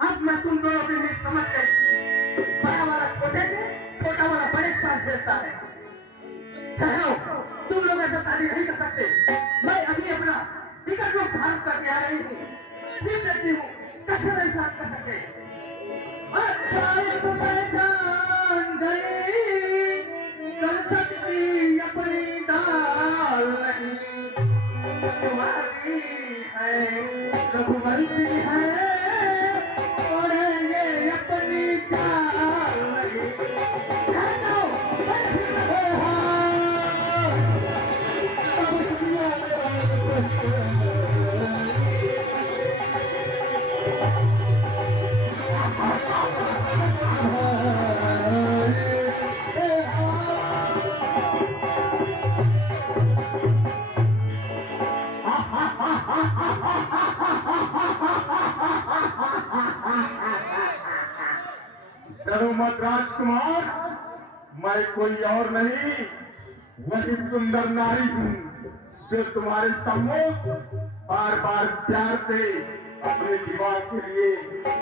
अब मैं तुम दोनों की नीत समझ गई। बड़ा वाला छोटे से, छोटा वाला बड़े के पास भेजता है। ठहरो, तुम लोग ऐसा शादी नहीं कर सकते। मैं अभी अपना टिकट को भाग करके आ रही हूँ। फिर देखती हूँ कैसे नहीं साथ कर सकते। अच्छा अब मैं जान गई, कर सकती अपनी दाल नहीं तुम्हारी है, रघुवंशी है, छोड़ेंगे अपनी चाल नहीं। डरो मत राजकुमार, मैं कोई और नहीं, वही सुंदर नारी हूँ जो तुम्हारे सम्मुख बार बार प्यार से अपने विवाह के लिए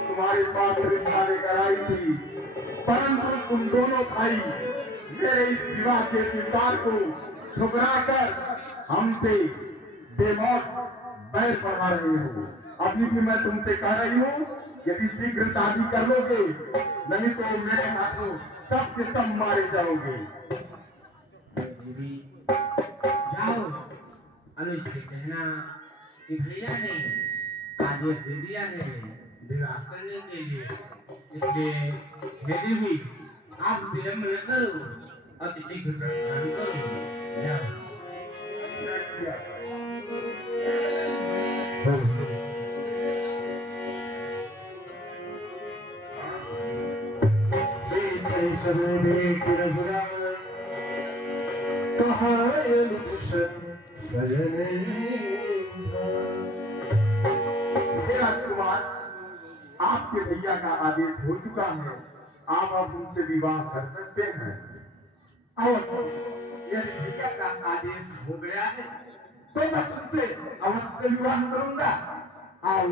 तुम्हारे पास रिश्ता लेकर आई थी। परंतु तुम दोनों भाई मेरे इस विवाह के स्वीकार को ठुकराकर हमसे बेमौत बैर बढ़ा रहे हो। अभी भी मैं तुमसे कह रही हूँ, यदि शीघ्र शादी कर लोगे, नहीं तो मेरे हाथों सब के सब मारे जाओगे। जाओ, अनुज से कहना कि भैया ने आदेश दे दिया है विवाह करने के लिए, इसलिए यदि भी आप विलंब न करो, अति शीघ्र प्रस्थान करो। जाओ। सवेरे की रघुरा कहाँ राजकुमार, आपके भैया का आदेश हो चुका है, आप अब उनसे विवाह कर सकते हैं। और यदि भैया का आदेश हो गया है तो मैं तुमसे अवश्य विवाह करूंगा। आओ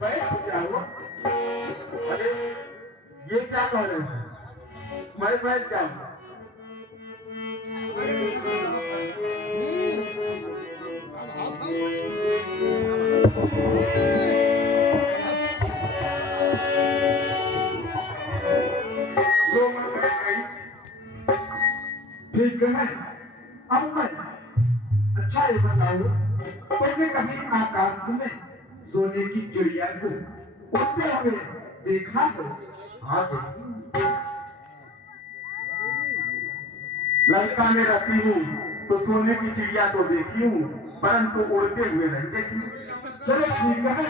बैठ जाओ। अरे ये क्या कह रहे हैं? मैं बैठ जाऊंगा। जो मैं बैठ गई, ठीक है। अब मैं अच्छा ये बताओ, तुमने कभी आकाश में सोने की चिड़िया को उड़ते हुए देखा है? हाँ देखी। लड़का में रहती हूँ तो सोने की चिड़िया तो देखी हूँ, परंतु उड़ते हुए नहीं देखी। चलो ठीक है,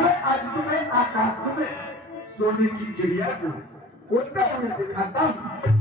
मैं आज तुम्हें आकाश में सोने की चिड़िया को उड़ते हुए दिखाता हूँ।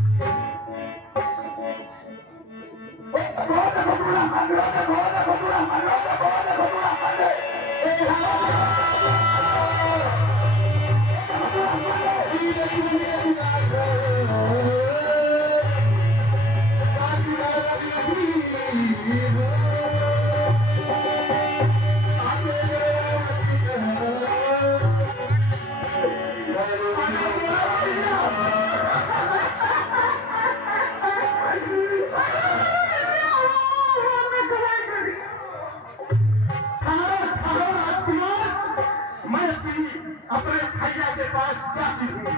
अपने भैया के पास जाती हूँ।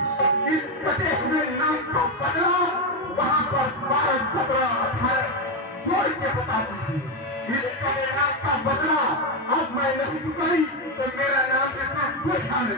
इस कटे हुए नाम का बदला वहाँ पर 12, 17, 18 जोड़ के बताती हूँ। इस कटे नाम का बदला अब मैं नहीं चुकाई तो मेरा नाम के साथ कोई खाने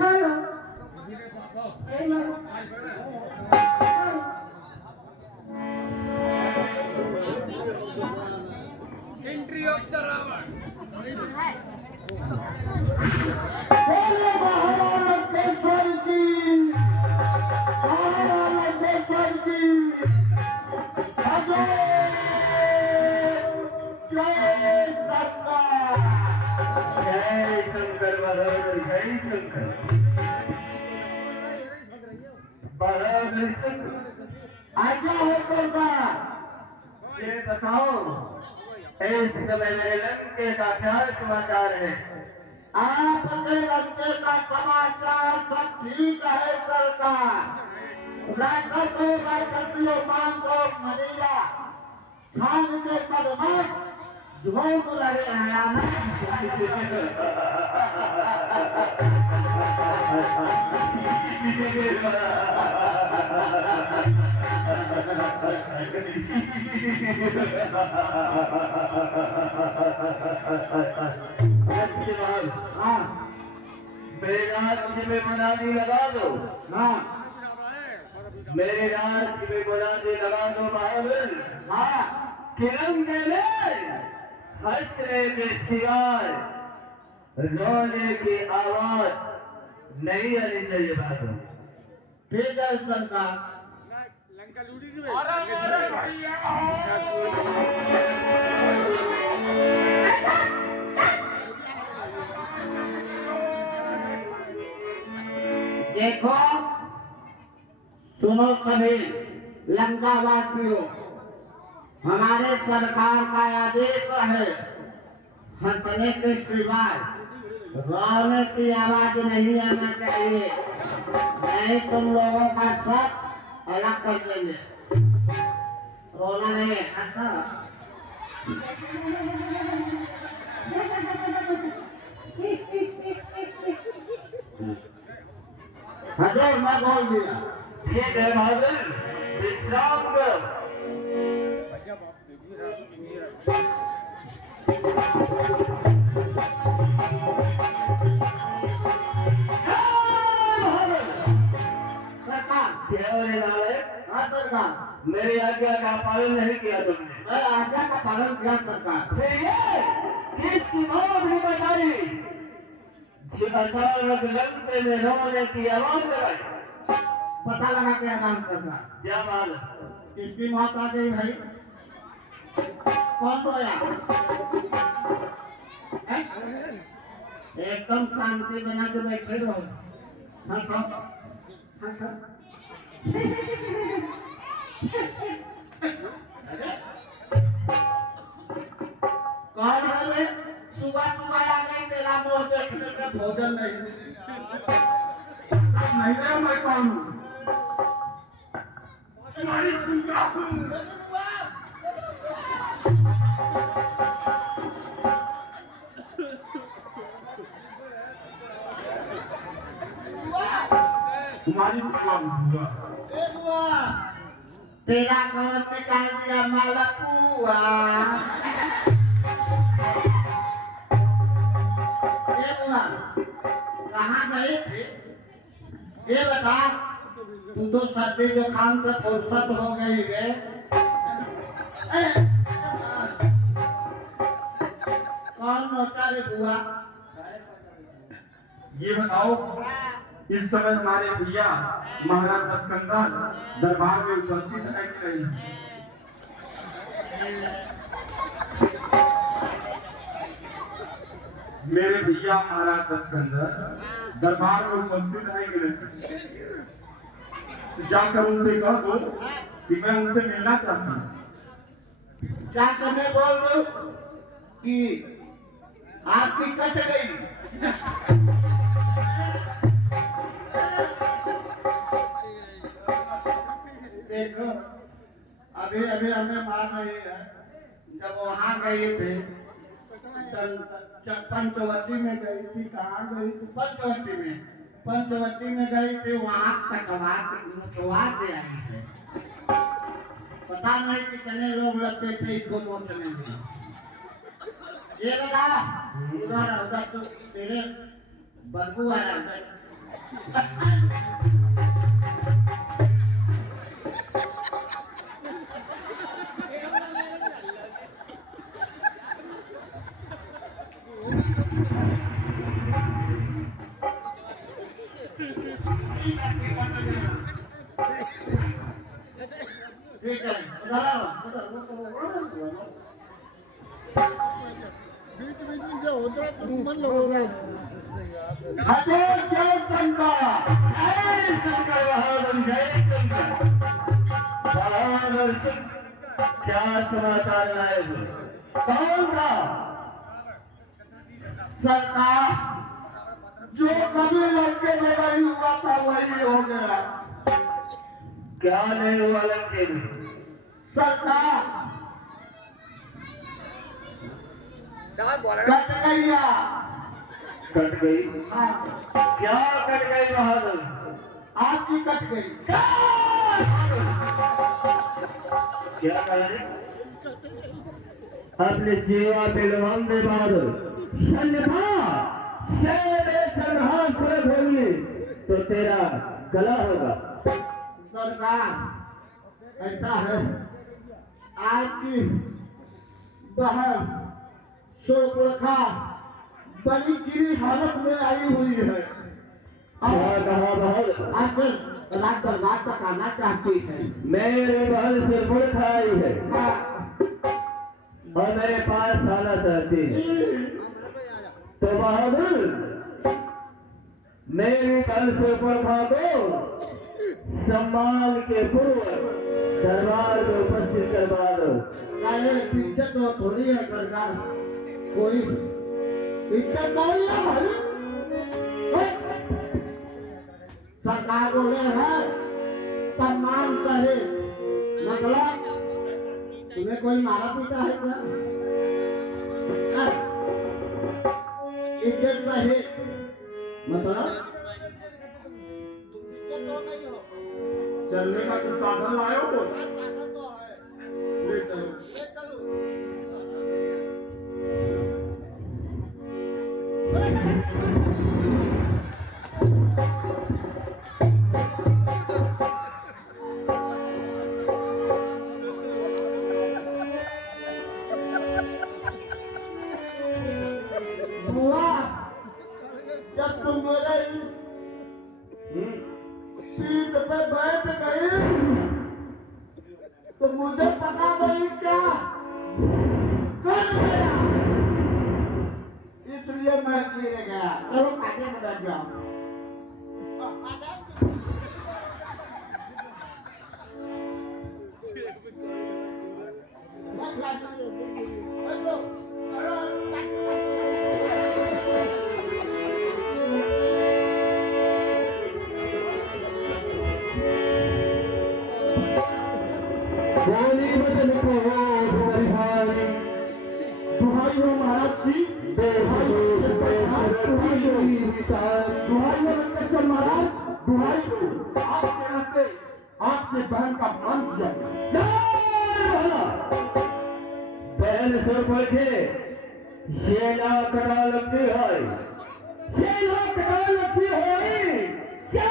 hello Entry of the Ravan. बोलो महाराणेश्वर की जय शंकर बहादुर जय शंकर बहादुर शंकर आज्ञा हो करना ये बताओ इस समय मेरे लंके का क्या समाचार है? आपके लड़के का समाचार सब ठीक है सरकार। राइटर को राइटरियो मान को मरीला खान के कदम झोंक रहे हैं हाँ मेरे राज्य में मनाली लगा दो। हाँ मेरे राज्य में मनाली लगा दो महावीर। हाँ तिरंगे में हंसने के सिवाय रोने की आवाज नहीं आनी चाहिए बाबू। ठीक है सरकार। देखो सुनो सभी लंकावासियों, हमारे सरकार का आदेश है हंसने के सिवाय रोने की आवाज नहीं आना चाहिए, नहीं तुम लोगों का सब अलग कर देंगे। रोना नहीं है, हंसो। हजूर मैं बोल दिया। ठीक है बहादुर, विश्राम करो। सरकार क्या होने वाला है? हाँ सरकार, मेरी आज्ञा का पालन नहीं किया तुमने। मैं आज्ञा का पालन किया सरकार। फिर ये किसकी मौत नहीं बताई? जो अचानक लंके में रोने की आवाज लगाई। पता लगा क्या काम सरकार? क्या मालूम? किसकी मौत आ गई भाई? कौन रोया? हैं? एकदम शांति बना के बैठे रहो। हंसो, हंसो। कौन है रे? सुबह सुबह आ गई, तेरा मुंह देखने का भोजन नहीं नहीं मैं कौन हूँ? तुम्हारी बुआ, तेरा कौन निकाल दिया माला पुआ? ये बता तू तो सर्दी जुकाम से फुर्सत हो गई है कौन होता रे बुआ ये बताओ इस समय हमारे भैया महाराज दशकंदर दरबार में उपस्थित है कि नहीं? मेरे भैया महाराज दशकंदर दरबार में उपस्थित है कि नहीं? जाकर उनसे कह दो कि मैं उनसे मिलना चाहता हूँ। जाकर मैं बोल दूं कि आपकी कट गई देखो अभी अभी हमें मान रही है जब वहां गए थे पंचवटी में गई थी कहाँ गई थी पंचवटी में गई थी वहां कटवा के आई है पता नहीं कितने लोग लगते थे इसको नोचने में ये लगा उधर उधर तो तेरे बदबू आया उधर ठीक है बीच बीच में जो होता है तो मन लगेगा हटे क्यों शंकर जय शंकर बहादुर जय शंकर बहादुर क्या समाचार है कौन था सरकार जो कभी लड़के में वही हुआ था वही हो गया क्या नहीं हुआ लड़के में सरकार कट गई हाँ क्या कट गई बहादुर आपकी कट गई क्या कह रहे अपने जीवा पे लगाम दे बहादुर तो तेरा गला होगा सरकार ऐसा है आपकी बहन शोरखा बड़ी गिरी हालत में आई हुई है आकर रात बर्बाद तकाना चाहती है मेरे बहन से मुड़ आई है और मेरे पास आना चाहती है तो बहादुर मेरी कल से मुड़ को सम्मान के पूर्व दरबार में उपस्थित करवा दो इज्जत तो थोड़ी है सरकार कोई इज्जत नहीं है भाई सरकार बोले है सम्मान करे मतलब तुम्हें कोई मारा पीटा है क्या इज्जत रहे मतलब चलने का कुछ साधन लाए हो ले चलो बुआ जब तुम मेरे पीठ पे बैठ गई तो मुझे पता नहीं क्या कर गया इसलिए मैं गिर गया चलो खाते में बैठ जाओ बोली बचन को तुम्हारी तुम्हारी हो महाराज जी तुम्हारी हो महाराज तुम्हारी हो आपके रास्ते आपके बहन का मन किया बहन से बैठे शेला कटा लगती है शेला कटा लगती है क्या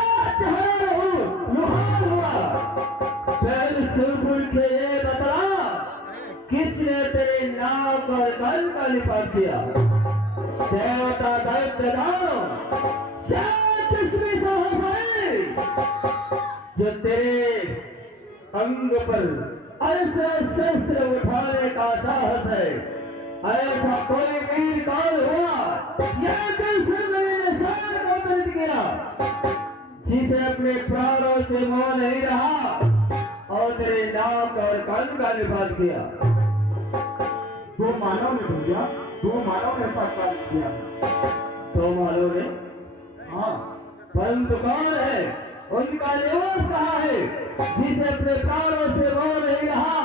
का निपात किया। देवता दैत्य दानव किसमें साहस है जो तेरे अंग पर ऐसे शस्त्र उठाने का साहस है? ऐसा कोई वीर काल हुआ यह कैसे मैंने सारे को दर्द किया जिसे अपने प्राणों से मोह नहीं रहा और तेरे नाक और कान का निपात किया। दो मानव ने भैया, दो मानव ने ऐसा कार्य किया। तो मालूम है? हाँ, परंतु कौन है? उनका निवास कहाँ है जिसे अपने प्राणों से मोह नहीं रहा?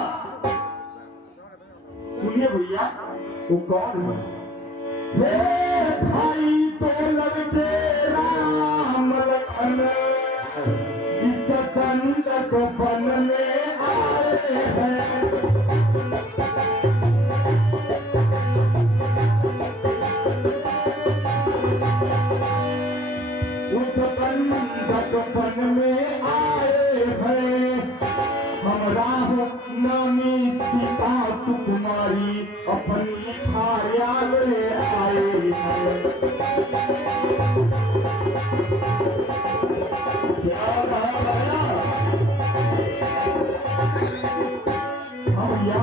सुनिए भैया, वो कौन है? हे भाई तो लगते राम लखन इस दंडक वन में आए हैं। उस दंडक वन में आए हैं हम राम नामी सीता सुकुमारी अपनी भार्या ले आए हैं। क्या कहा भैया? भैया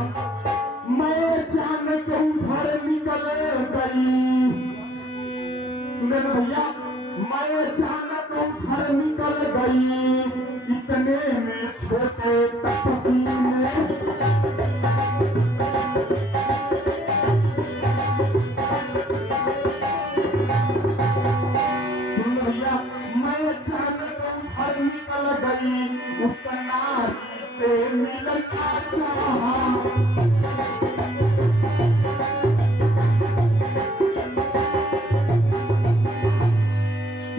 मैं अचानक उधर निकल गई। सुने ना भैया, मैं अचानक उधर निकल गई इतने में छोटे तपसी में सुन भैया, मैं अचानक उधर निकल गई उस नारी से मिलना चाहा।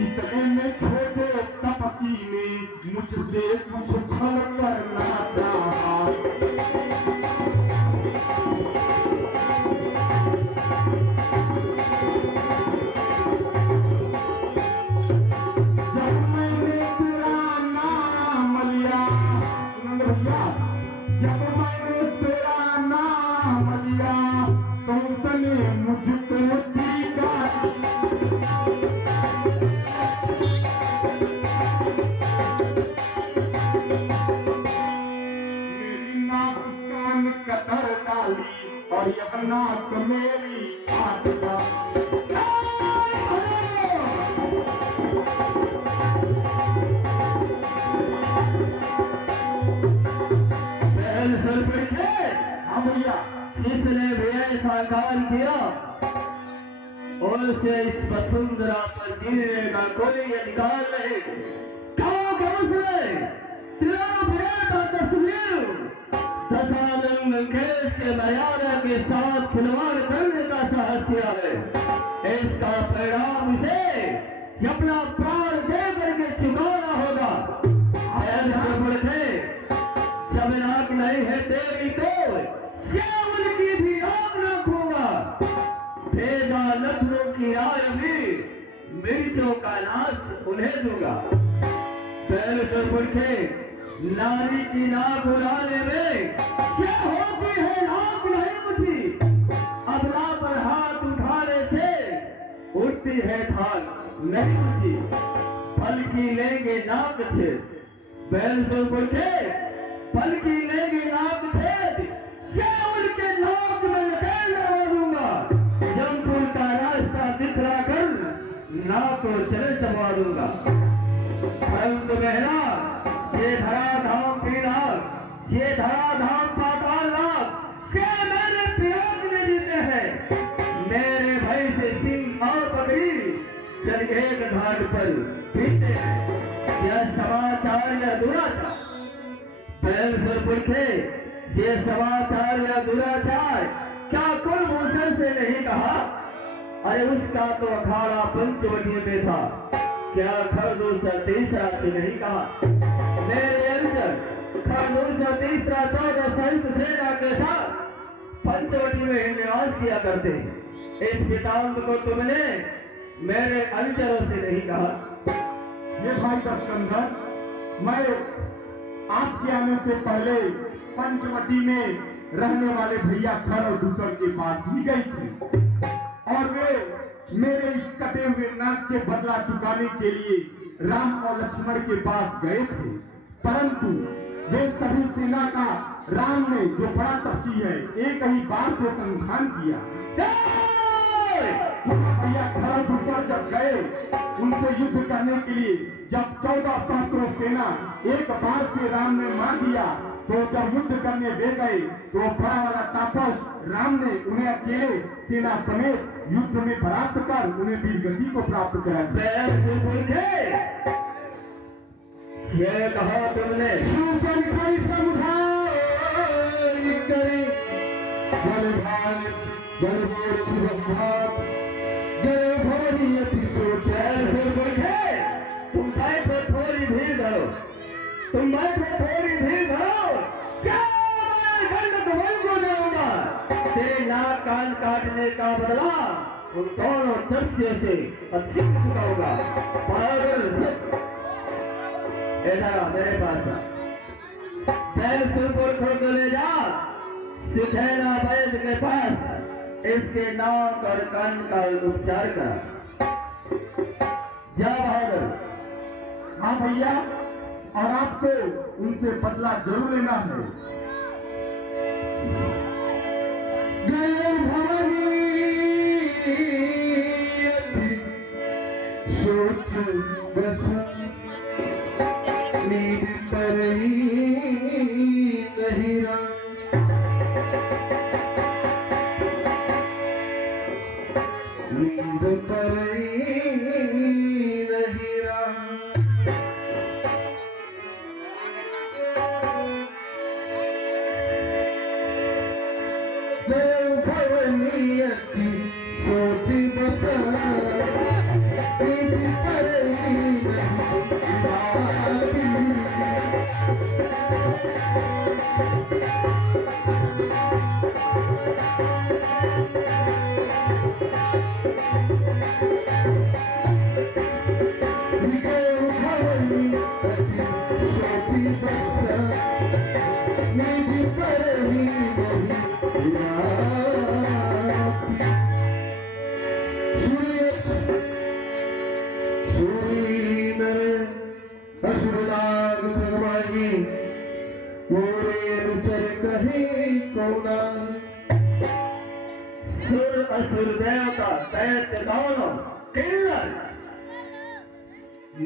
इतने में छोटे तपसी ने मुझसे कुछ छल करना चाहा। जब मैंने तेरा नाम लिया, सुन भैया, जब मैंने तेरा नाम लिया संत ने मुझको टीका। मेरी नाक कान कतर डाली और यह नाक मेरी काट डाली। पहल सर पर थे हाँ भैया, जिसने भी ऐसा काम किया उसे इस वसुंधरा पर जीने का कोई अधिकार नहीं। दशानंद लंकेश के मर्यादा के साथ खिलवाड़ करने का साहस किया है। इसका परिणाम इसे अपना प्राण दे करके चुकाना होगा। जब नाक नहीं है तेरी को श्यामल की भी नाक न खूंगा। भेदा नखरों की राय में मिर्चों का नाश उन्हें दूंगा। पहले तो पुरखे नारी की नाक उड़ाने में क्या होती है नाक नहीं मुझी। अबला पर हाथ उठाने से उठती है धान नहीं मुझी। फल की लेंगे नाक छेद बैल से पुरखे फल की लेंगे नाक छेद श्यामल के नाक में लपेट लगा दूंगा। जमपुर का रास्ता दिखला कर नाक को चले समा दूंगा। परंतु मेहरा ये धरा धाम पीना ये धरा धाम पाताल नाथ से मेरे पियाज में जीते हैं। मेरे भाई से सिंह और बकरी चल एक घाट पर पीते हैं। यह समाचार या दुराचार बैल पुरखे ये समाचार या दुराचार क्या कुलभूषण से नहीं कहा? अरे उसका तो अखाड़ा पंचवटी में था, क्या खरदूसरा तीसरा से नहीं कहा? मेरे अंचल खरदूसरा तीसरा 14 सहित सेना के साथ पंचवटी में निवास किया करते। इस वृतांत को तुमने मेरे अनुचरों से नहीं कहा। ये भाई दशकंधर, मैं आपके आने से पहले पंचवटी में रहने वाले भैया खर और दूसर के पास ही गई थी और वे मेरे इस कटे हुए नाक के बदला चुकाने के लिए राम और लक्ष्मण के पास गए थे, परंतु वे सभी सेना का राम ने जो बड़ा तपसी है एक ही बार को संधान किया। भैया खर दूसर जब गए उनसे युद्ध करने के लिए, जब 14 सहस्त्रों सेना एक बार से राम ने मार दिया, तो जब युद्ध करने दे गए तो बड़ा वाला तापस राम ने उन्हें अकेले सेना समेत युद्ध में परास्त कर उन्हें वीरगति को प्राप्त कराया। ये कहा तुमने तुम भाई पे थोड़ी भीड़ धरो, तुम भाई पे थोड़ी भीड़ धरो, क्या मैं दंड तुम्हारे को जाऊंगा। तेरे नाक कान काटने का बदला उन दोनों तपस्या से अच्छी चुकाऊंगा। पागल ऐसा मेरे पास बैल सुरपुर खोद ले जा, सिद्धेना वैद्य के पास इसके नाक और कान का उपचार करा। जा बहादुर। हाँ भैया, और आपको उनसे बदला जरूर लेना है। गए भवानी सोच बस नींद पर नहीं रंग नींद पर नहीं रंग जय भवनियति सोच बसा नींद पर सुर असुर देवता दैत्य दोनों किन्नर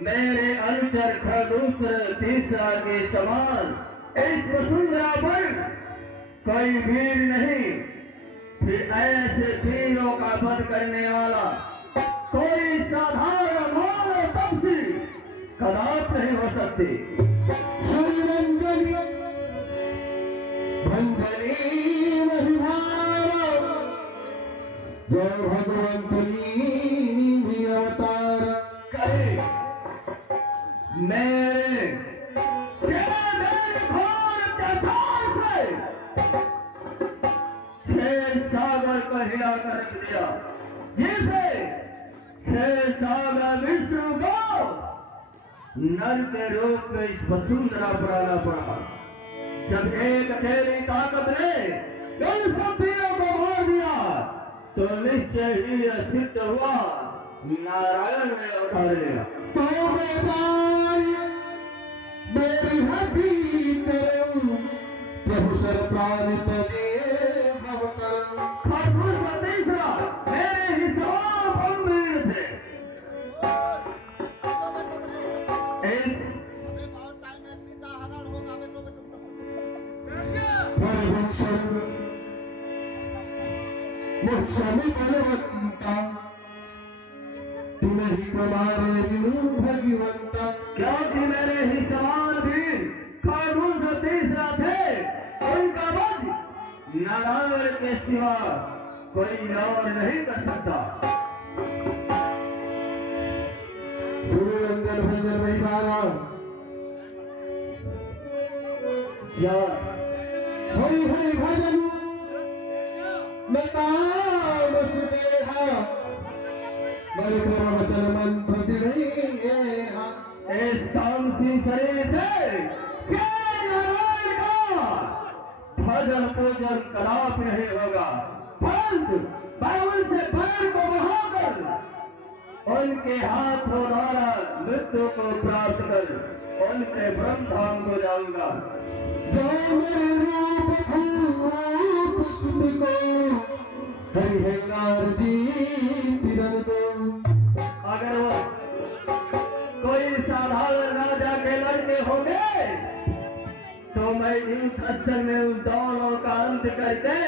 मेरे अनुचर खरदूसर तीसरा के समान इस वसुंधरा पर कोई वीर नहीं, फिर ऐसे वीरों का वध करने वाला कोई साधारण मानव तपसी कदापि नहीं हो सकती। जय भगवंतनी अवतार कहे मेरे घोर अत्याचार से 6 सागर को हिला कर रख दिया, जिसे 6 सागर विष्णु को नर के रूप में इस वसुंधरा पर आना पड़ा। जब एक तेरी ताकत ने उन सब वीरों को मार दिया तो निश्चय ही यह सिद्ध हुआ नारायण ने अवतार लिया। तो मेरी हड्डी करूं प्रभु सर प्राण तने भव करूं खरगोश का तीसरा मेरे ही सवाल गंभीर थे। स्वामी बलवंता तुम्हें ही कमारे बिनु भगवंता, क्योंकि मेरे ही सवाल भी खरगोश का तीसरा थे, उनका वध नारायण के सिवा कोई और नहीं कर सकता। गुरु अंदर भजन वही बारा या हरि हरि भजन मैं काम सुनेहा मेरे प्रेम वचन मन भक्ति नहीं इस तामसी शरीर से नारायण का भजन पूजन उनके हाथों द्वारा मृत्यु को प्राप्त कर उनके ब्रह्म धाम को जाऊंगा। जो मेरे रूप पुष्प को हरिहंगार जी तिरन को। अगर वो कोई साधारण राजा के लड़के होंगे तो मैं इन सत्संग में उन दोनों का अंत करके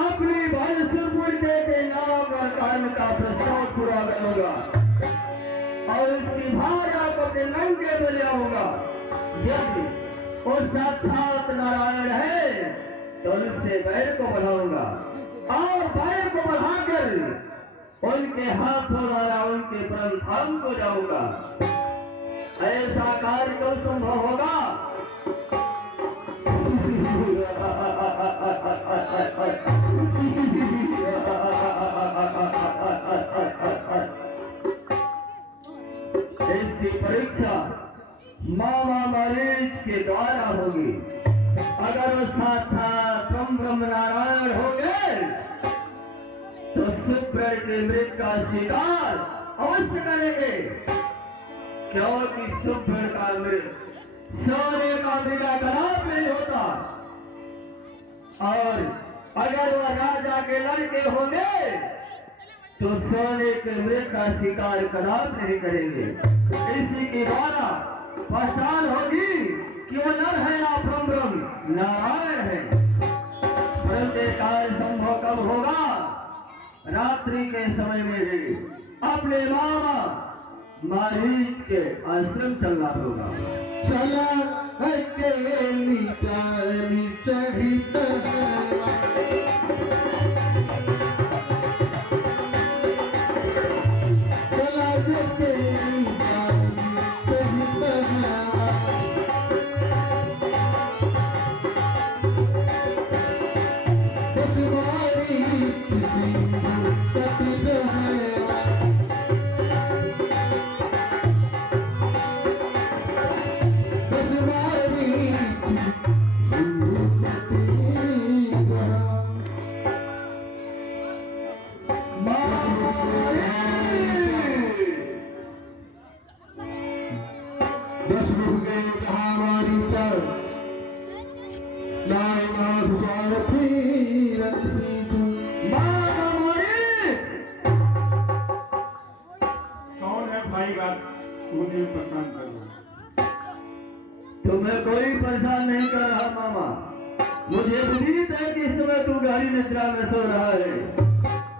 अपनी वंशपुर के नाम और कर्म का प्रस्ताव पूरा करूंगा और उसकी भार्या को नंगे में ले आऊंगा। यदि वो साक्षात नारायण है तो उनसे बैर को बढ़ाऊंगा और बैर को बढ़ाकर उनके हाथों द्वारा उनके परम धाम को जाऊंगा। ऐसा कार्य कब संभव होगा? इसकी परीक्षा मामा मरीज के द्वारा होगी। अगर वो साक्षात ब्रह्म नारायण होंगे तो सुप्रण के मृत का शिकार अवश्य करेंगे, क्योंकि सुप्रण का मृत सोने का मृगा गलाब नहीं होता। और अगर वह राजा के लड़के होंगे तो सोने के मृग का शिकार कदापि नहीं करेंगे। इसी के द्वारा पहचान होगी कि वो नर है या ब्रह्म नारायण है। परंतु कार्य संभव कब होगा? रात्रि के समय में भी अपने मामा मारीच के आश्रम चलना होगा। चला अकेली चाली चढ़ी तुम्हें कोई परेशान नहीं कर रहा मामा। मुझे उम्मीद है कि इस समय तू गहरी निद्रा में सो रहा है।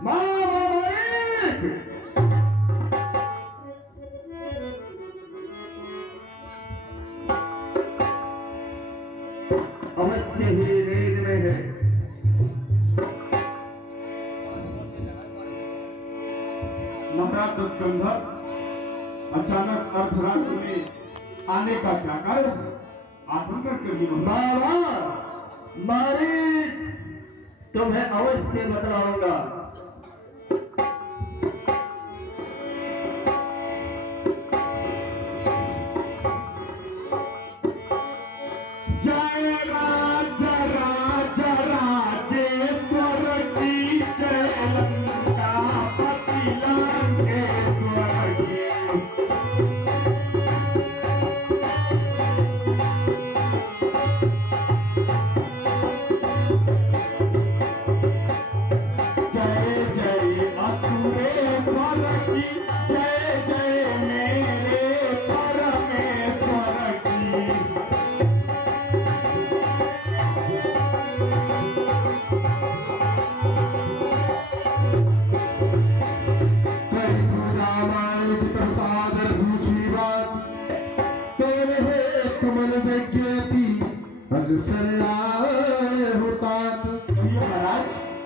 मामा अवश्य ही नींद में है। महाराज दुष्कंधर अचानक अर्धरात्रि में आने का क्या कारण है? आशंका के बाबा मारीच तुम्हें अवश्य बतलाऊंगा। जय राजा राजा राजेश्वर की जय लंकापति लंकेश्वर की।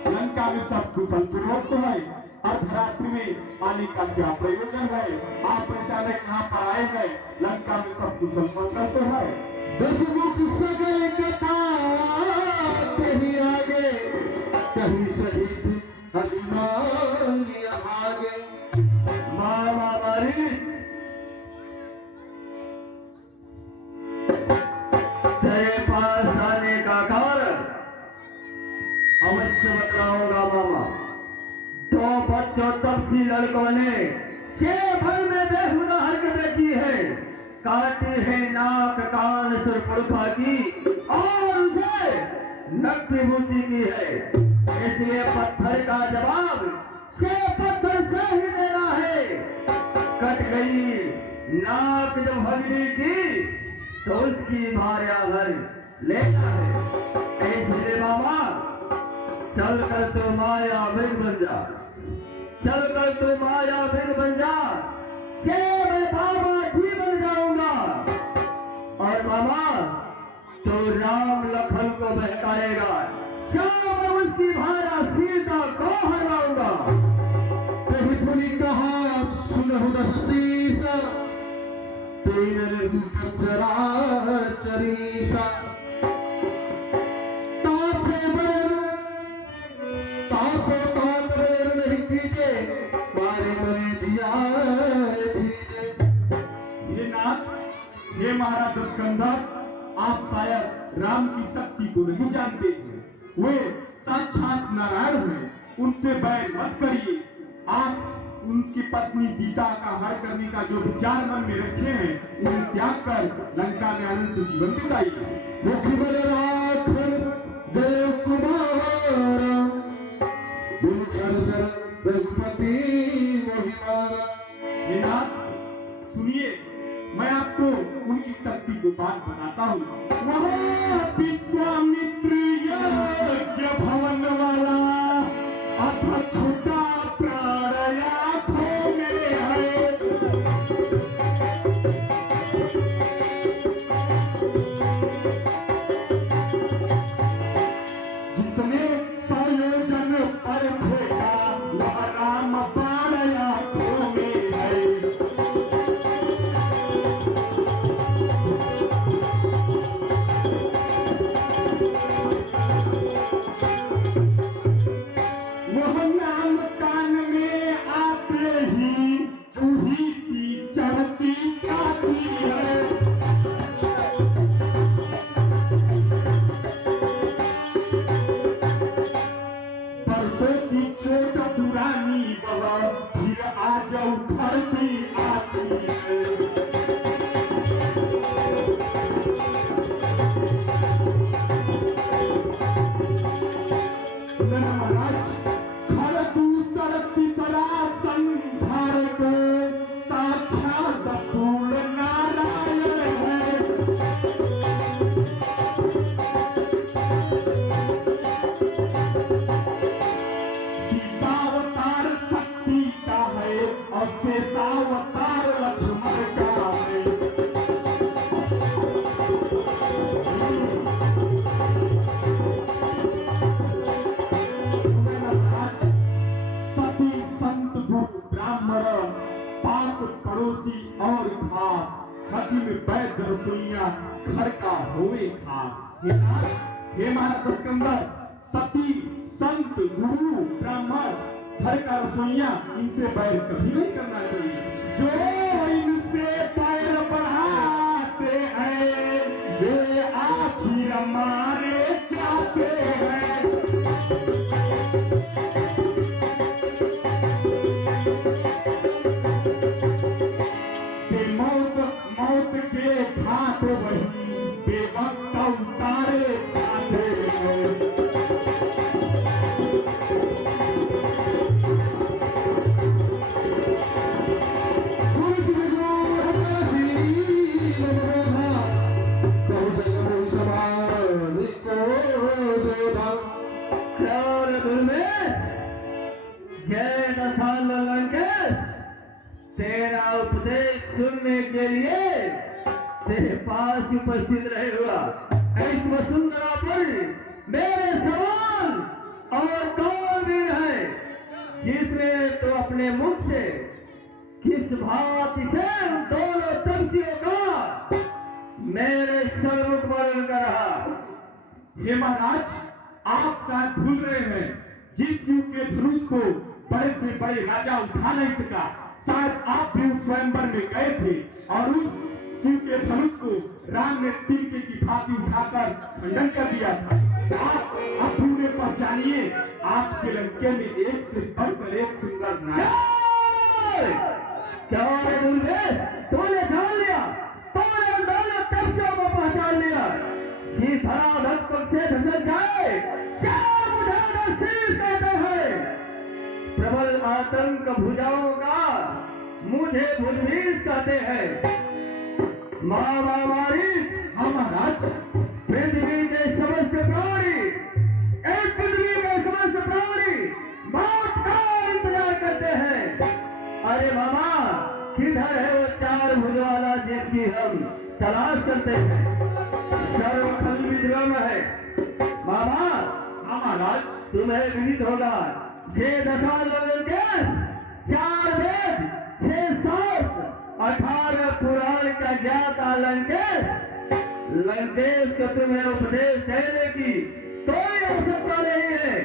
लंका में सब कुशल पूर्वक तो है, अर्धरात्रि में आने का क्या प्रयोजन है? आप अचानक यहाँ पर आए हैं, लंका में सब कुशल मंगल तो है। दशमुख सगल कथा कहीं आगे कहीं शहीद हनुमान आगे। मामा मारी तेरे पास आने का कारण अवश्य बतलाऊंगा मामा। दो बच्चों तपसी लड़कों ने 6 भर में बेहुदा हरकतें की है, काटी है नाक कान सिर पुरखा की और उसे नक्की बूची की है। इसलिए पत्थर का जवाब से पत्थर से ही देना है। कट गई नाक जब भगनी की तो उसकी भार्या घर लेता है। इसलिए मामा चल कर तो माया बिन बन जा, चल कर तो माया बिन बन जा, के मैं बाबा जी बन जाऊंगा। और मामा तो राम लखन को बहकाएगा, क्या मैं उसकी भार्या सीता को हराऊंगा। कहीं पुनी कहा सुनहु दस्तीसा, तीन रूप चरीसा, तापे बैर नहीं कीजे, मारे मने दिया ये नाथ, ये महाराज स्कंदर, आप शायद राम की शक्ति को नहीं जानते हैं। वे साक्षात नारायण हैं, उनसे बैर मत करिए। आप उनकी पत्नी सीता का हर करने का जो विचार मन में रखे हैं, उन्हें त्याग कर लंका में अनंत जीवन बिताइए। मुखी बलराख देव कुमार, रघुपति मोहिमारा। ये नाथ सुनिए, मैं आपको उनकी शक्ति को बात बताता हूँ। वहाँ विश्वामित्र यज्ञ भवन वाला अथ छोटा प्राण आँखों में है। जिसने 100 योजन पर फेंका, वह राम प्राण आँखों में है। वह नाम कान में आते ही चूही सी चढ़ती जाती है। परसों की चोट पुरानी वह फिर आज उभरती आती है। महाराज खर दूसर तीसरा संधार को साक्षात पूर्ण नारायण है। सीतावतार शक्ति का है और शेषावतार लक्ष्मण का है। सती संत गुरु ब्राह्मण पास पड़ोसी और खास, खती में वैद्य रसोइया घर का होवे खास। हे महाराज स्कंदर, सती संत गुरु ब्राह्मण घर का रसोइया, इनसे बैर कभी नहीं करना चाहिए। जो इनसे पैर बढ़ाते हैं वे आखिर मारे जाते हैं। मौत के घाट वही बेवक्त उतारे जाते हैं। जय दशाल लंकेश, तेरा उपदेश सुनने के लिए तेरे पास उपस्थित रहे हुआ इस वसुंधरा पर मेरे सवाल और कौन भी है, जिसमें तो अपने मुख से किस भांति से उन दोनों तपस्वियों का मेरे सर्वमुख वर्णन कर रहा। हे महाराज, आप शायद भूल रहे हैं, जिस युग के धनुष को बड़े से बड़े राजा उठा नहीं सका, शायद आप भी उस स्वयंवर में गए थे और उस शिव के धनुष को राम ने तिनके की भांति उठाकर खंडन कर दिया था। आप अब उन्हें पहचानिए, आपके लंके में एक से बढ़कर एक सुंदर नारी। धराधर पग से धसक जाए, श्याम उठाकर शीश कहते हैं। प्रबल आतंक भुजाओं का मुझे भुजबीज कहते हैं। माँ हमारी महाराज पृथ्वी के समस्त प्राणी, एक पृथ्वी के समस्त प्राणी मौत का इंतजार करते हैं। अरे मामा, किधर है वो चार भुज वाला जिसकी हम तलाश करते हैं? सर्वफल विद्रम है। मामा महाराज, तुम्हें विदित होगा, 6 दशा लंकेश, 4 वेद, 6 शास्त्र, 18 पुराण का ज्ञाता लंकेश को तुम्हें उपदेश देने की कोई आवश्यकता नहीं है।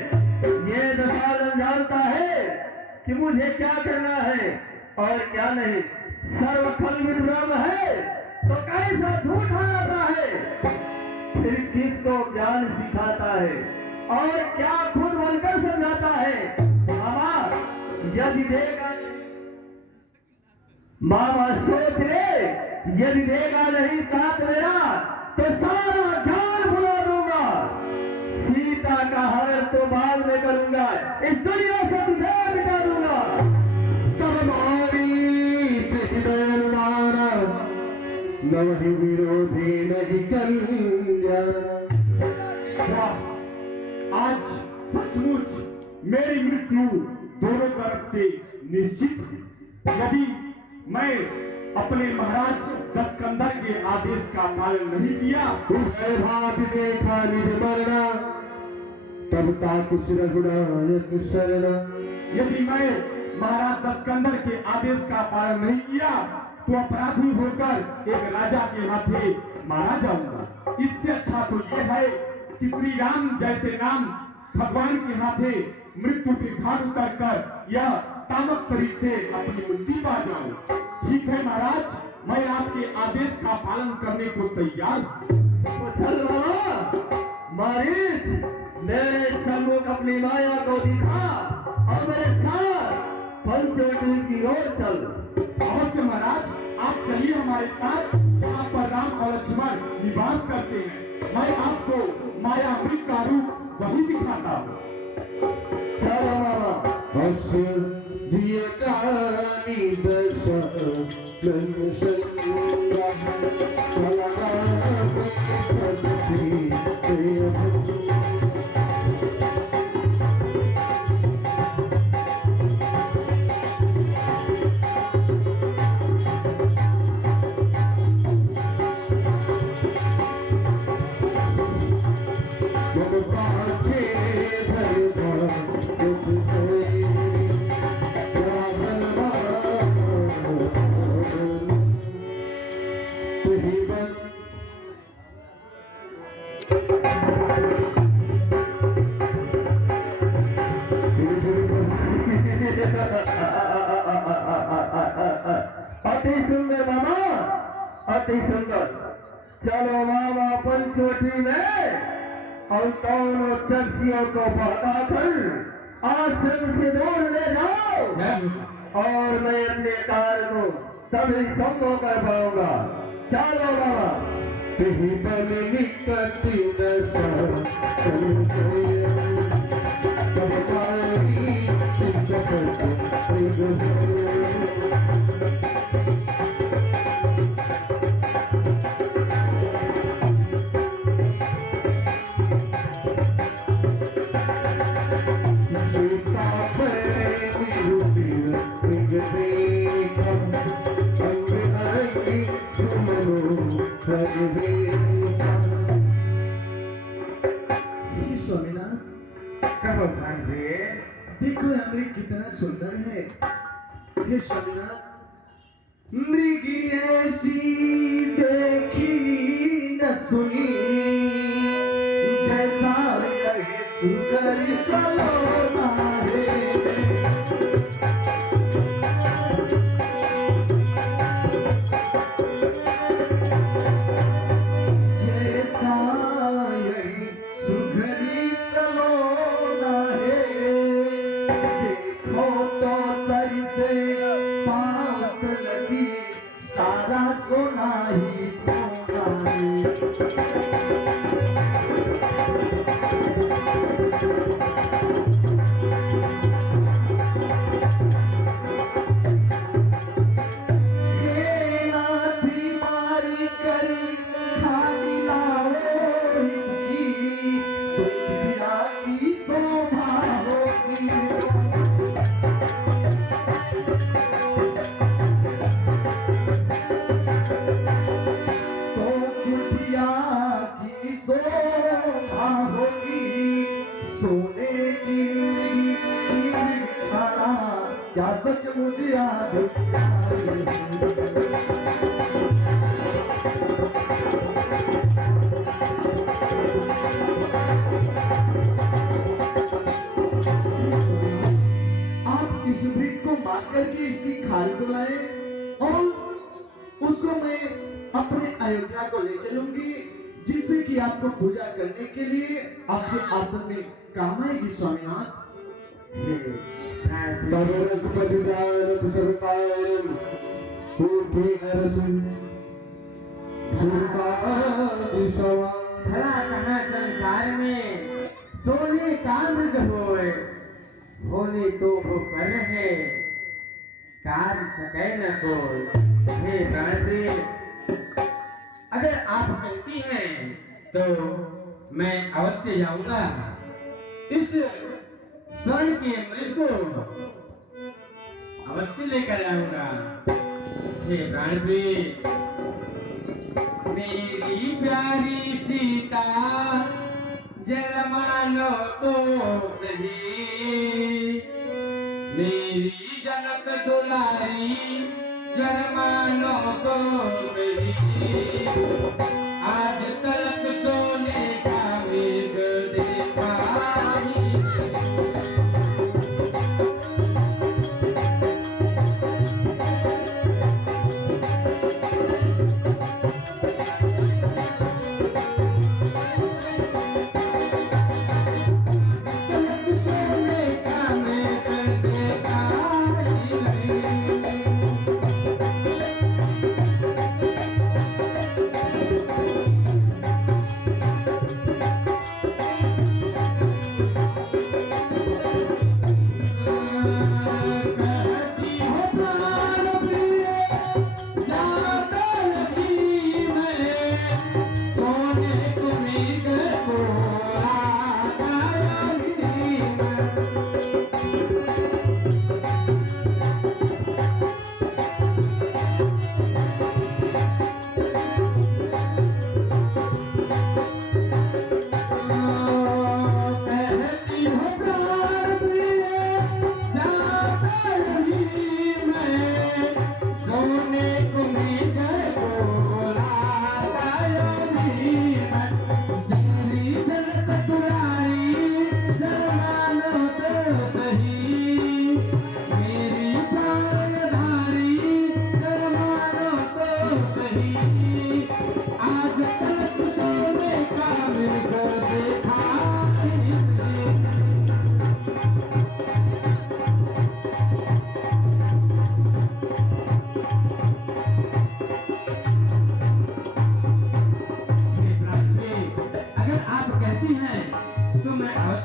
ये दशालन जानता है कि मुझे क्या करना है और क्या नहीं। सर्वफल विद्रम है तो कैसा झूठ आता है, फिर किसको ज्ञान सिखाता है और क्या खुद बनकर समझाता है। मामा यदि देगा, मामा सोच ले, यदि देगा नहीं साथ मेरा तो सारा ज्ञान भुला दूंगा। सीता का हरण तो बाद में करूंगा, इस दुनिया से तुझे मिटा दूंगा। तुम्हारी नहीं विरोधी नहीं आज सचमुच मेरी मृत्यु दोनों तरफ से निश्चित है। यदि मैं अपने महाराज दशकंदर के आदेश का पालन नहीं किया, देखा निज मरना तब का कुछ रघुनायक शरणा। यदि मैं महाराज दशकंदर के आदेश का पालन नहीं किया तो अपराधी होकर एक राजा के हाथे मारा जाऊंगा। इससे अच्छा तो यह है कि श्री राम जैसे नाम भगवान के हाथे मृत्यु के घाट उतर कर यह तामक शरीर से अपनी मुक्ति पा जाऊं। ठीक है महाराज, मैं आपके आदेश का पालन करने को तैयार हूं। चल मारीच, मेरे सम्मुख अपनी माया को दिखा और मेरे साथ पंचवटी की ओर चल। अवश्य महाराज, आप चलिए हमारे साथ। यहाँ पर राम और लक्ष्मण निवास करते हैं। मैं आपको मायावी का रूप वही दिखाता हूँ। चलो मामा। दिए कहानी दशा अति सुंदर मामा, अति सुंदर। चलो मामा पंचवटी में और दोनों चर्चियों को बहकाकर आश्रम से दूर ले जाओ और मैं अपने कार्य को तभी संभव कर पाऊंगा। चलो मामा। देखो अमृत कितना सुंदर है। ये स्वामीनाथ, मृगी ऐसी देखी न सुनी, जैसा ये सुंदर कलोना है। सारा सोना ही सोना है। सच मुझे याद आई। आप इस वृक्ष को मार करके इसकी खाल को लाए और उसको मैं अपने अयोध्या को ले चलूंगी, जिससे कि आपको पूजा करने के लिए आपके आसन में काम आएगी स्वामीनाथ। भला कहाँ संसार में सोने का मृग होए, होने तो वो कर है, कार सके न कोई। हे प्राणदेव, अगर आप कहती हैं तो मैं अवश्य जाऊंगा, इस स्वर्ण के मृग को अवश्य लेकर आऊंगा। हे प्राणदेव, मेरी प्यारी सीता जल मानो तो सही, मेरी जनक दुलारी जल मानो तो सही। आज तलक सोने का मृग देखा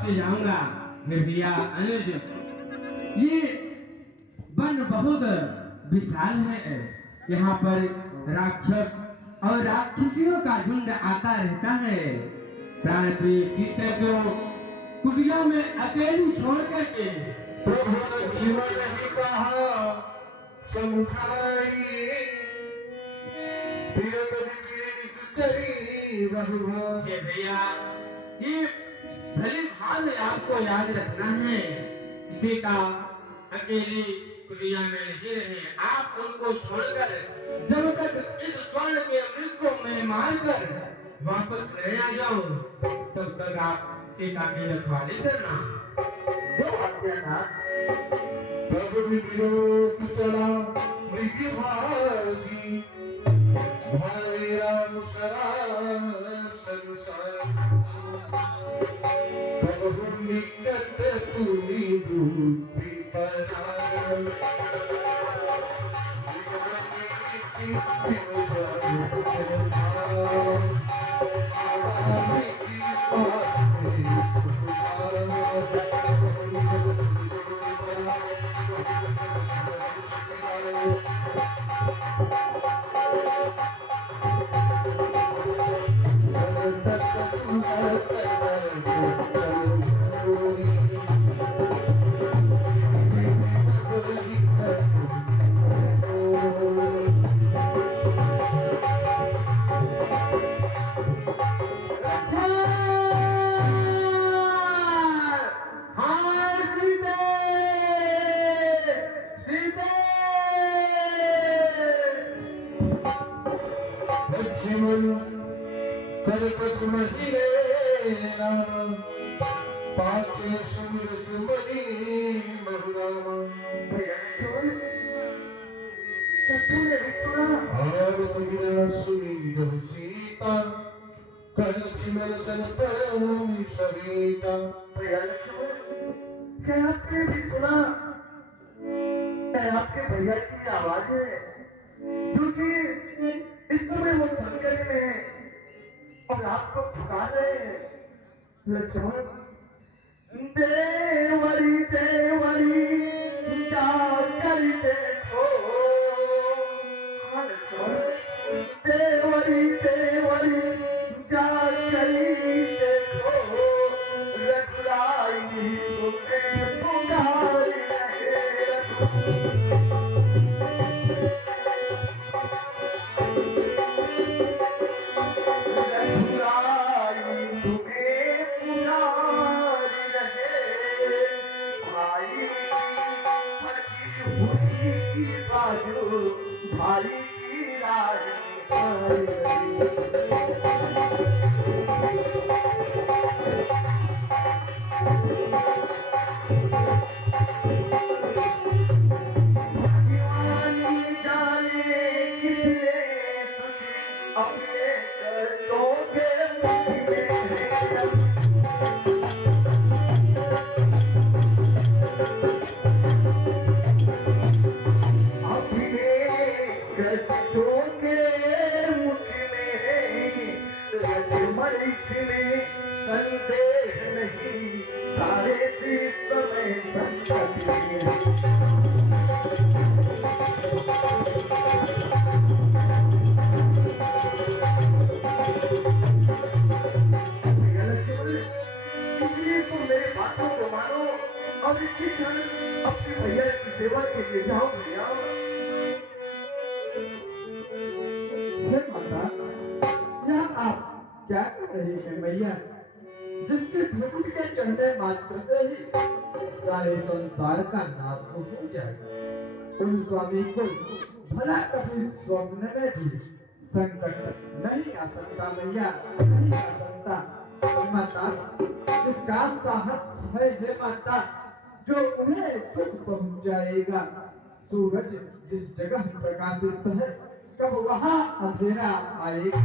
जाऊंगा। निर्भया अनुज, ये वन बहुत विशाल है, यहाँ पर राक्षस और राक्षसियों का झुंड आता रहता है। प्राण प्रिय सीता को कुटिया में अकेली छोड़ करके जीवन नहीं कहा समुखाई ये भैया, ये भली भाल आपको याद रखना है, किसी का अकेली कुटिया में नहीं रहे। आप उनको छोड़कर जब तक इस स्वर्ण के अमृत को मैं मारकर वापस नहीं आ जाऊं, तब तक आप सीता की रखवाली करना। जो आज्ञा था तब वियोग चला मृग भागी, भाई राम सरासन कब निकट तुनी दूती पराल। लक्ष्मण करपत महीने राम पाचे सुमरत मणि बहुराम भैया लक्ष्मण क्या तूने भी सुना और मगिरा सुनी जब सीता कर चिमल तन परम सविता भैया लक्ष्मण क्या आपने भी सुना क्या आपके भैया की आवाज है जो कि इस समय वो संकट में है और आपको पुकार रहे हैं लक्ष्मण देवरी देवरी जाकर देखो हाँ लक्ष्मण देवरी देवरी जाकर देखो रघुराई तुम्हें पुकार रहे रघुराई तुम्हें पुकार रहे भाई फटी हुई की बाजू भाई की रानी भाग्यवानी जाने कितने सुखी अपने लोगे अपने कष्टों के मुख में लक्ष्मण में संदेह नहीं सारे जिस समय संकट में इसलिए तुम मेरे बातों को मानो और इसी क्षण अपने भैया की सेवा के लिए जाओ भैया माता यह आप क्या कर रही है मैया जिसके भूख के चढ़ने मात्र से ही सारे संसार का नाश हो जाए उन स्वामी को भला कभी स्वप्न में भी संकट नहीं आ सकता मैया नहीं आ सकता माता इस काम का हक है हे माता जो उन्हें दुख पहुंचाएगा सूरज जिस जगह प्रकाशित है कब वहां अंधेरा आएगा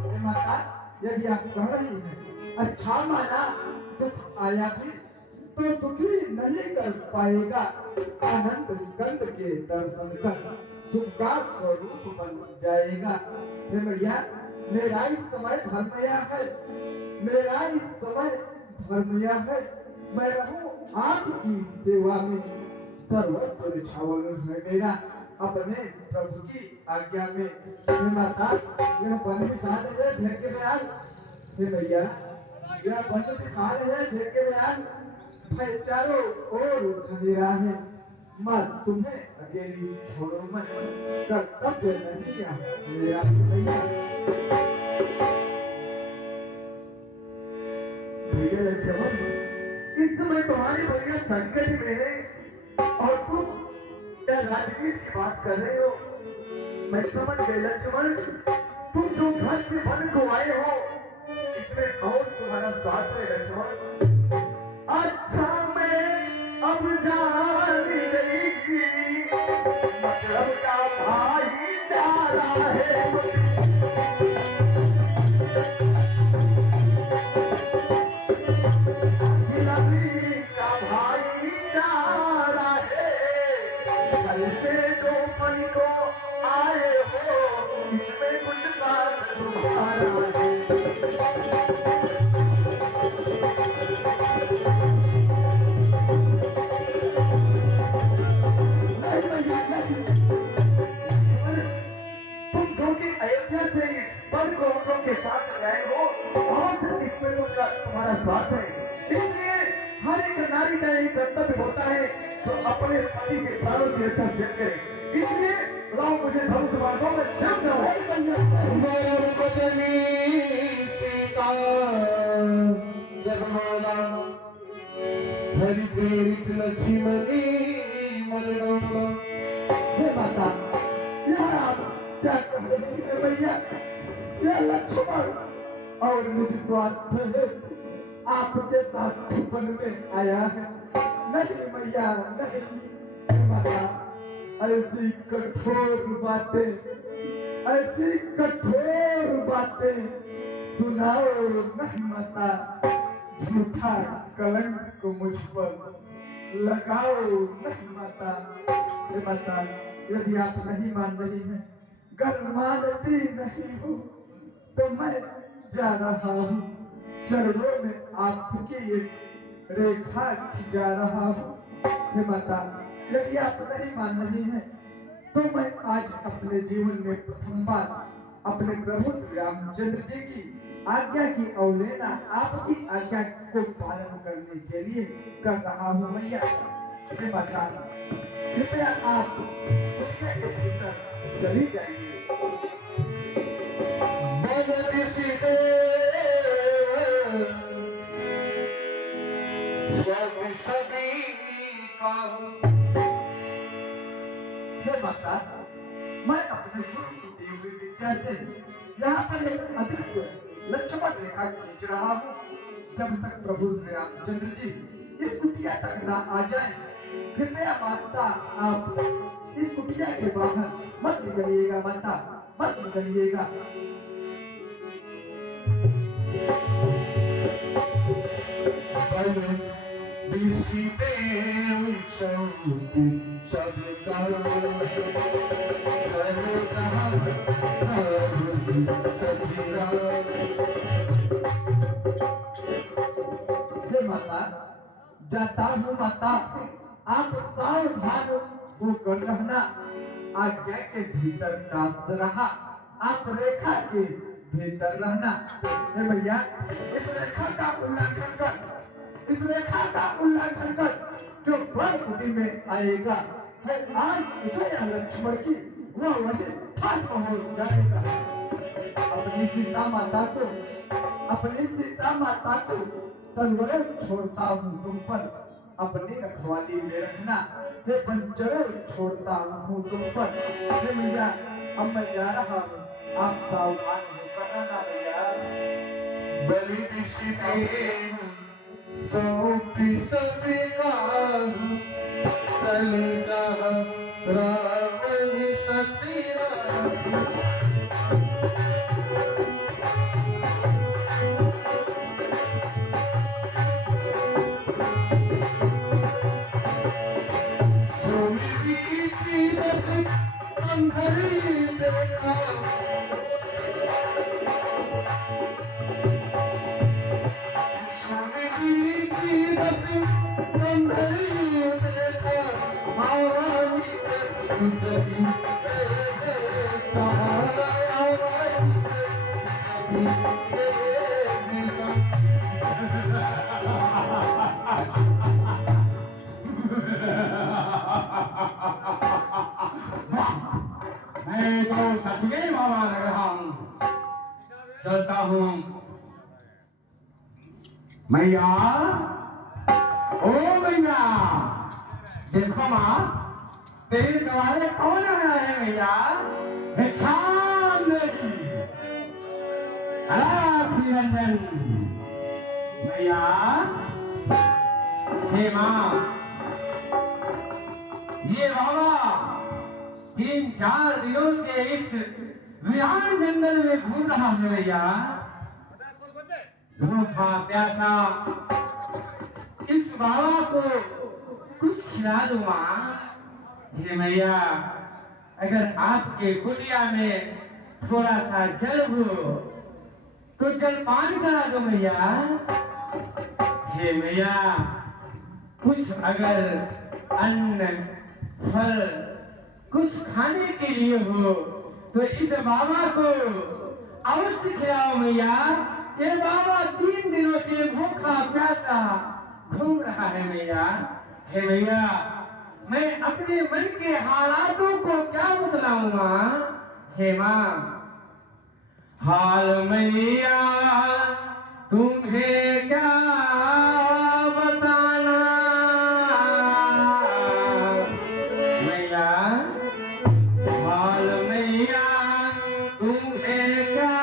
हे माता यदि आप कह रही हैं अच्छा माना दुख आया भी तो दुखी नहीं कर पाएगा आनंद कंद के दर्शन कर सुख का स्वरूप बन जाएगा हे मैया मेरा इस समय धर्मया है मेरा इस समय धर्मया है मैं रहूं आपकी सेवा में सर्वस्व निछावर है मेरा अपने प्रभु की आज्ञा में हे माता यह वन विशाल है ढेर के बयान हे भैया यह वन विशाल है ढेर के बयान भाई चारों ओर अंधेरा है माँ तुम्हें अकेली छोड़ो मत कर्तव्य नहीं क्या मेरा भैया भैया लक्ष्मण इस समय तुम्हारे भैया संकट में है और तुम क्या राजगीर की बात कर रहे हो मैं समझ गई लक्ष्मण तुम जो घर से वन को आए हो इसमें और तुम्हारा स्वार्थ है लक्ष्मण अच्छा मैं अब जान गई मतलब का भाई जा रहा है का भाई जा रहा है कल से जो पल को आए हो इसमें कुछ बात तुम्हारा तुम जो कि अयोध्या से पद कौटों के साथ रहे हो और इसमें तुम्हारा स्वार्थ है इसलिए हर एक नारी का एक कर्तव्य होता है जो अपने पति के प्राणों की रक्षा स्वयं करे इसलिए लाओ मुझे धनुष मार्गों में स्वयं सीता जगमाला हरि प्रेरित लक्ष्मणी मरणोला हे माता यह आप क्या कह रही है भैया यह लक्ष्मण और निस्वार्थ है आपके साथ छुपन में आया है। नहीं मैया नहीं माता, ऐसी कठोर बातें, ऐसी कठोर बातें सुनाओ नहीं माता। झूठा कलंक मुझ पर लगाओ नहीं माता। हे माता, यदि आप नहीं मान रही हैं, गर मानती नहीं हो, तो मैं जा रहा हूँ। चरणों में आपकी एक रेखा खिंचा रहा हूँ। हे माता, यदि आप नहीं मान रही हैं, तो मैं आज अपने जीवन में प्रथम बार अपने प्रभु श्री रामचंद्र जी की आज्ञा की अवहेलना आपकी आज्ञा को पालन करने के लिए कर रहा हूँ मैया। हे माता, कृपया आप दुनिया के भीतर चली जाइए। हे माता, मैं अपने गुरु की दी हुई विद्या से यहाँ पर एक अद्भुत लक्ष्मण रेखा खींच रहा हूँ। जब तक प्रभु श्री रामचंद्र जी इस कुटिया तक ना आ जाए, कृपया माता आप इस कुटिया के बाहर मत निकलिएगा माता, मत निकलिएगा। हे माता, जाता हूँ माता, आप सावधान होकर रहना। आज्ञा के भीतर दास रहा, आप रेखा के भीतर रहना। हे भैया, इस रेखा का उल्लंघन कर, इस रेखा का उल्लंघन कर, जो बड़ कुटी में आएगा है आज उसे लक्ष्मण की वह वही ठाक हो जाएगा। अपनी सीता माता को, अपनी सीता माता को तलवार छोड़ता हूँ तुम पर, अपनी रखवाली में रखना। हे बंजर छोड़ता हूँ तुम पर। हे भैया, अब मैं जा रहा हूँ, आप सावधान होकर रहना भैया। बलि सौंपी स्वीकार, कलिका रावण सतीरा। मैं तो सच गई बाबा लग रहा हूँ, चलता हूँ। मैया, ओ मैया, देखो माँ, तेरे द्वारे कौन आ रहा है मैया? ध्यान देखी, रंजन मैया। हे माँ, ये बाबा 3-4 दिनों से इस विरान जंगल में घूम रहा है भैया। भूखा प्यासा, इस बाबा को कुछ खिला दो माँ। हे मैया, अगर आपके कुटिया में थोड़ा सा जल हो तो जलपान करा दो मैया। हे मैया, कुछ अगर अन्न फल कुछ खाने के लिए हो तो इस बाबा को अवश्य खिलाओ मैया। ये बाबा 3 दिनों से भूखा प्यासा घूम रहा है मैया। हे मैया, मैं अपने मन के हालातों को क्या बतलाऊंगा? हे माँ, हाल मैया तुम्हें क्या बताना मैया, हाल मैया तुम्हें क्या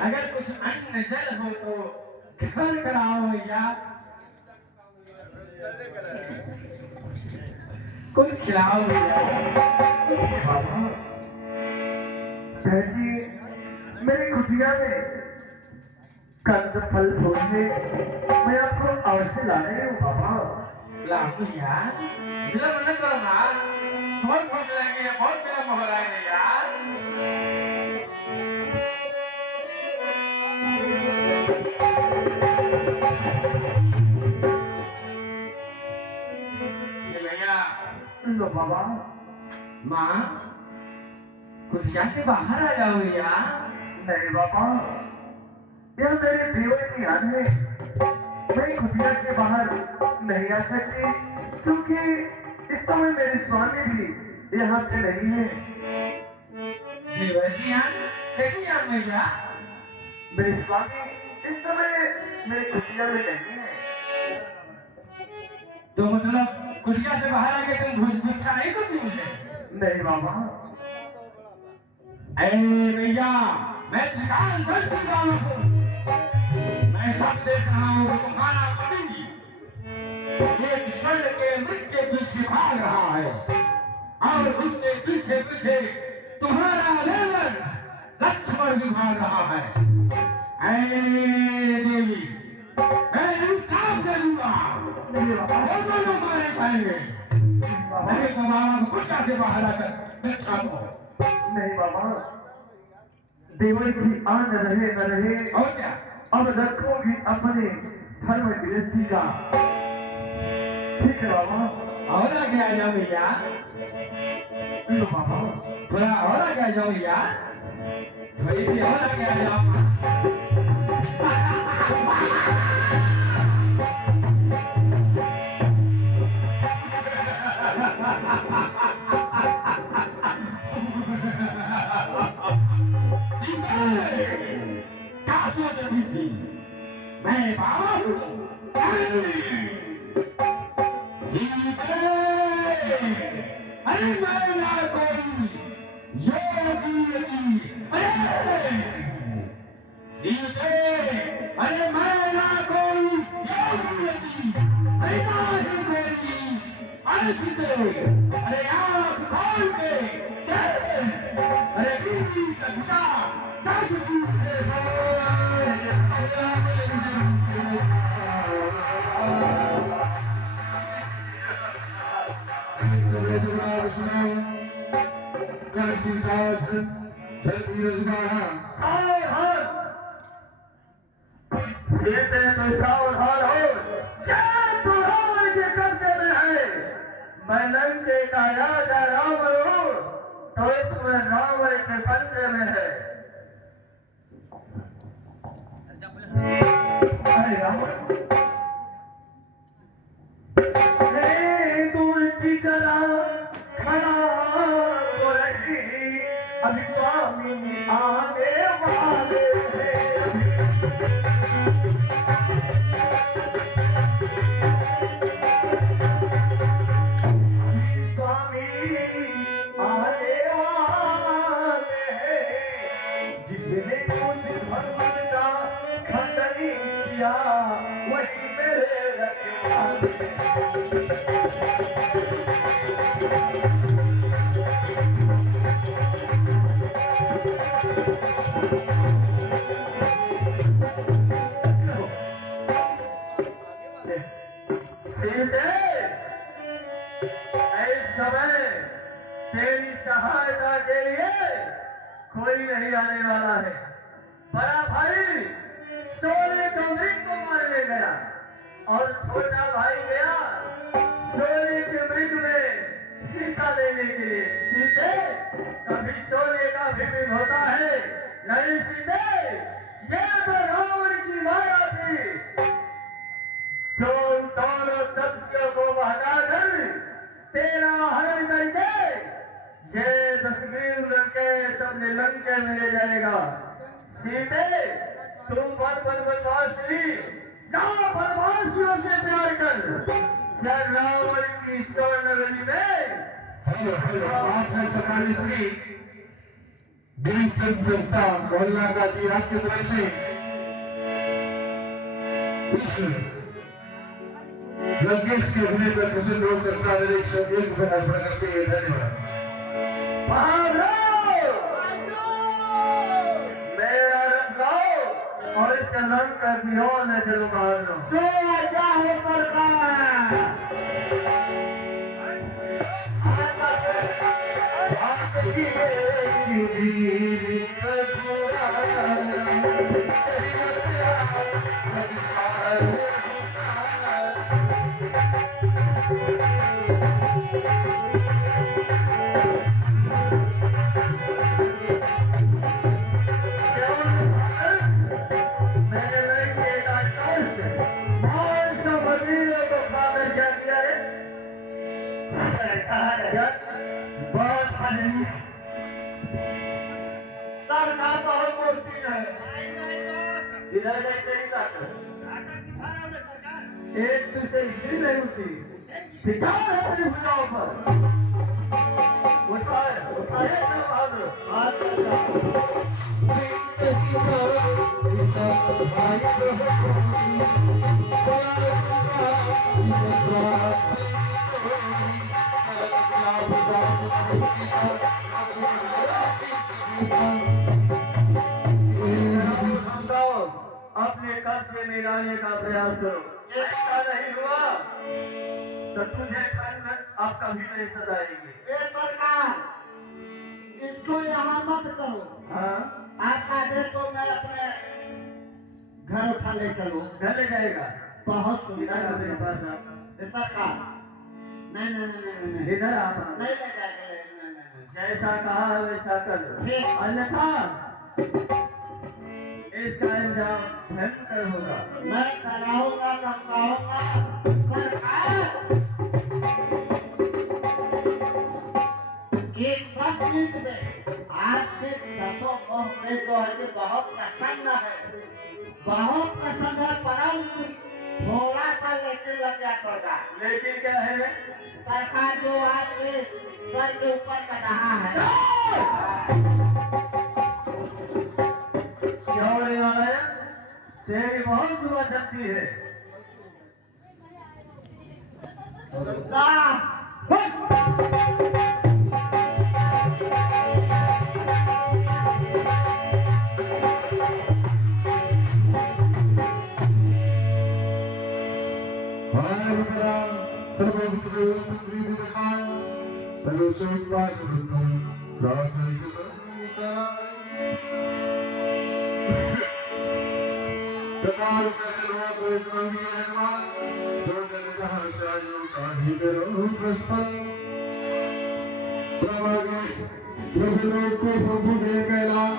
अगर कुछ अन्न जल हो तो घर कराओ भैया, कुछ खिलाओ भैया। बहन जी, मेरी कुटिया में कंद फल फूल है, मैं आपको अवश्य ला रही हूँ बाबा। ला भैया, विलम्ब न करो ना, बहुत भूख लगी है, बहुत विलम्ब हो रहा है यार। लो बाबा। माँ, कुटिया से बाहर आ जाओ भैया। नहीं बाबा, यह मेरे देवर की याद है, मैं कुटिया के बाहर नहीं आ सकती, क्योंकि इस समय मेरे स्वामी भी यहाँ पे नहीं है। देवर जी यहाँ नहीं आ भैया। मेरे स्वामी इस समय मेरे कुटिया में नहीं है। तो मतलब कुटिया से बाहर आके तुम गुस्सा नहीं करती मुझे? नहीं बाबा। अरे भैया, मैं दुकान बंद कर रहा हूँ, मैं सब देख रहा हूँ तुम्हारा पति एक स्वर्ण के मृत के पीछे भाग रहा है और उसके पीछे पीछे तुम्हारा लेवर लक्ष्मण भी भाग रहा है। अरे देवी, मैं इंसाफ से दूंगा, वो दोनों मारे जाएंगे। नहीं तो बाबा को कुटिया से बाहर आकर शिक्षा दो। नहीं बाबा, देवर की आन रहे न रहे, और क्या? अब रखोगी अपने धर्म गृहस्थी का। ठीक है बाबा। और आगे आ जाओ भैया, लो बाबा। थोड़ा और आगे आ जाओ भैया, थोड़ी सी और आगे आ जाओ। मैं बाबा हूँ। अरे मैं ना कोई योगी, अरे मैं ना कोई योगी, अरे ना ही मेरी अरे आँख खोल के अरे सच्चा मैं लंके का राजा रावण हूँ, तो इसमें रावण के बंदे में है। अरे रावण, तू उल्टी चला खड़ा तो रही, अभी स्वामी आने वाले हैं। वही मेरे के लिए कोई नहीं आने वाला है। बड़ा भाई सोने के मृग को मारने गया और छोटा भाई गया सोने के मृग में हिस्सा लेने के लिए। सीते, कभी सोने का भी मृग होता है? नहीं सीते, ये तो रावण की माया थी जो दोनों दक्षियों को बहकाकर तेरा हरण करके ये 10 लड़के सबने लंके में ले जाएगा। सीते, तुम बनवासी ना बनवासियों से प्यार कर, जब रावण की स्वर्ण नगरी में मोहल्ला का जी आपकी तरफ से लंकेश के अभिनय पर कृष्ण लोग चर्चा एक अर्पण करते हैं। धन्यवाद। मेरा रथ लाओ और इस लंका की ओर नजर मार लो। जो चाहे सरकार सरकार बहुत बोलती है। इधर एक दूसरे स्त्री नहीं होती, पिता है अपनी भुजाओं पर। उठाए अपने कब्जे में लाने का प्रयास करो। ऐसा नहीं हुआ तो तुझे खंड आप कभी नहीं सजाएंगे। सरकार, इसको यहाँ मत करो। हाँ, आपका आदेश को मैं अपने घर उठा ले चलो। घर ले जाएगा? बहुत इधर सुविधा मेरे पास सरकार। नहीं नहीं नहीं नहीं नहीं इधर आप नहीं ले जाएंगे। नहीं नहीं जैसा कहा वैसा कर, अन्यथा इसका अंजाम भयंकर होगा। मैं कराऊंगा धमकाऊंगा। सरकार, एक सब चीज में आपके 10 में जो है कि बहुत प्रसन्न है, बहुत प्रसन्न है, परंतु थोड़ा सा लेकिन लग गया सरकार। लेकिन क्या है? सरकार जो आपके सर के ऊपर का रहा है। क्या होने वाला है? तेरी बहुत जुआ चलती है। प्रभु लोग को प्रभु जय कैलाश